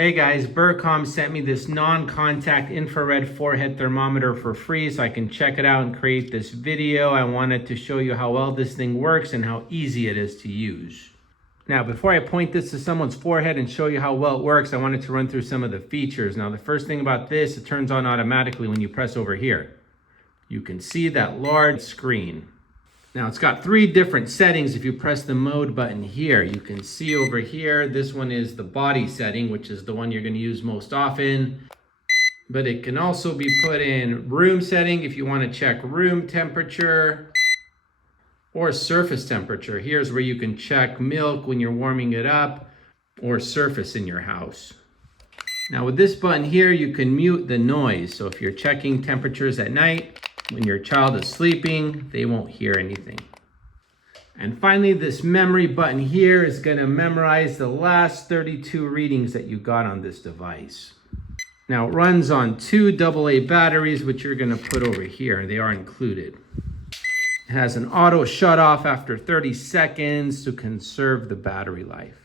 Hey guys, Berrcom sent me this non-contact infrared forehead thermometer for free so I can check it out and create this video. I wanted to show you how well this thing works and how easy it is to use. Now, before I point this to someone's forehead and show you how well it works, I wanted to run through some of the features. Now, the first thing about this, it turns on automatically when you press over here. You can see that large screen. Now it's got 3 different settings. If you press the mode button here, you can see over here, this one is the body setting, which is the one you're going to use most often. But it can also be put in room setting if you want to check room temperature or surface temperature. Here's where you can check milk when you're warming it up or surface in your house. Now with this button here, you can mute the noise. So if you're checking temperatures at night, when your child is sleeping, they won't hear anything. And finally, this memory button here is going to memorize the last 32 readings that you got on this device. Now it runs on 2 AA batteries, which you're going to put over here. They are included. It has an auto shut off after 30 seconds to conserve the battery life.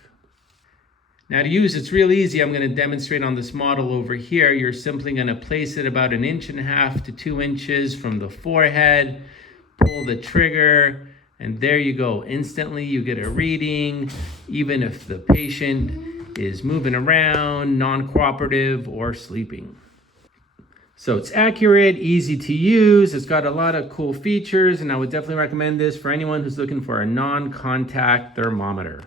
Now to use, it's real easy. I'm going to demonstrate on this model over here. You're simply going to place it about 1.5 inches to 2 inches from the forehead, pull the trigger, and there you go. Instantly you get a reading, even if the patient is moving around, non-cooperative, or sleeping. So it's accurate, easy to use. It's got a lot of cool features, and I would definitely recommend this for anyone who's looking for a non-contact thermometer.